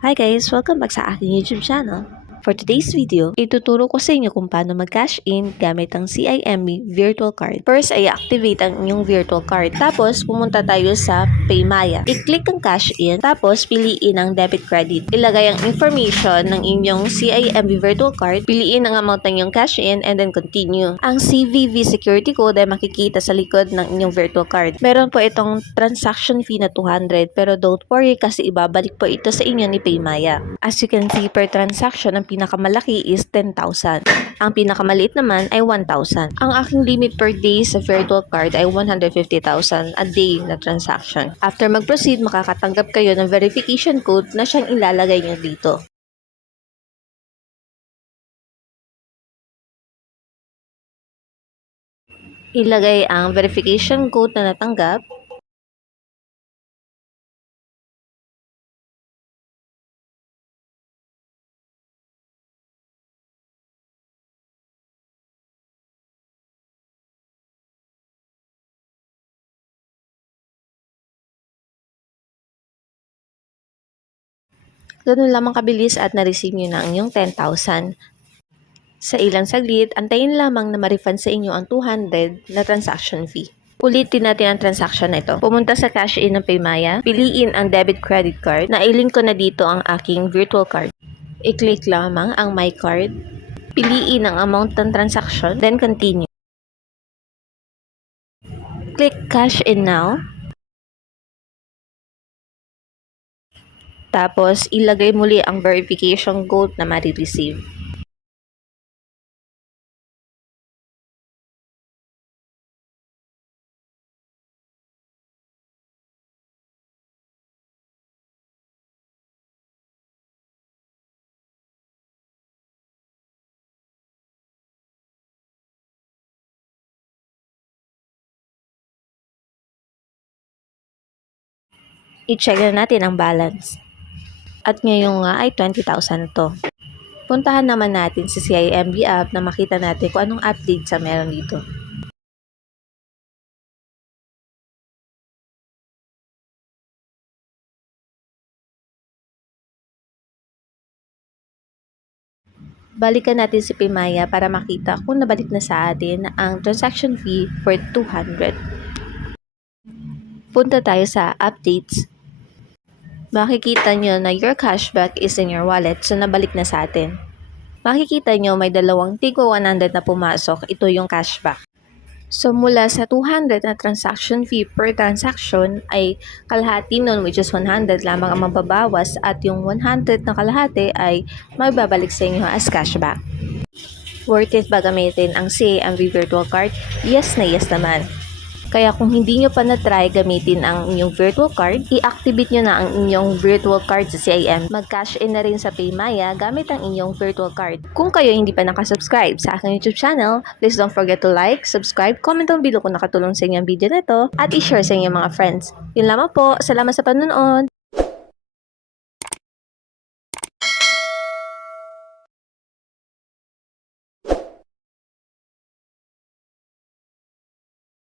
Hi guys! Welcome back sa aking YouTube channel. For today's video, ituturo ko sa inyo kung paano mag-cash in gamit ang CIMB virtual card. First ay activate ang inyong virtual card. Tapos, pumunta tayo sa Paymaya. I-click ang cash in, tapos piliin ang debit credit. Ilagay ang information ng inyong CIMB virtual card, piliin ang amount ng inyong cash in, and then continue. Ang CVV security code ay makikita sa likod ng inyong virtual card. Meron po itong transaction fee na 200 pero don't worry kasi ibabalik po ito sa inyo ni Paymaya. As you can see per transaction, ang pinakamalaki is 10,000. Ang pinakamaliit naman ay 1,000. Ang aking limit per day sa virtual card ay 150,000 a day na transaction. After mag-proceed, makakatanggap kayo ng verification code na siyang ilalagay nyo dito. Ilagay ang verification code na natanggap Ganun lamang kabilis at na-receive nyo na ang inyong 10,000. Sa ilang saglit, antayin lamang na ma-refund sa inyo ang 200 na transaction fee. Ulitin natin ang transaction na ito. Pumunta sa cash in ng Paymaya, piliin ang debit credit card. Nailink ko na dito ang aking virtual card. I-click lamang ang my card. Piliin ang amount ng transaction, then continue. Click cash in now. Tapos, ilagay muli ang verification code na marireceive. I-check na natin ang balance. At ngayon nga ay 20,000 to. Puntahan naman natin si CIMB app na makita natin kung anong update sa meron dito. Balikan natin si Paymaya para makita kung nabalik na sa atin ang transaction fee for 200. Punta tayo sa updates makikita nyo na your cashback is in your wallet so nabalik na sa atin. Makikita nyo may dalawang Tigo 100 na pumasok, ito yung cashback. So mula sa 200 na transaction fee per transaction ay kalahati nun which is 100 lamang ang mababawas at yung 100 na kalahati ay magbabalik sa inyo as cashback. Worth it ba gamitin ang CAMV virtual card? Yes na yes naman. Kaya kung hindi nyo pa na-try gamitin ang inyong virtual card, i-activate nyo na ang inyong virtual card sa CIM. Mag-cash in na rin sa Paymaya gamit ang inyong virtual card. Kung kayo hindi pa nakasubscribe sa aking YouTube channel, please don't forget to like, subscribe, comment down below kung nakatulong sa inyo video na ito, at i-share sa inyong mga friends. Yun lamang po. Salamat sa panonood!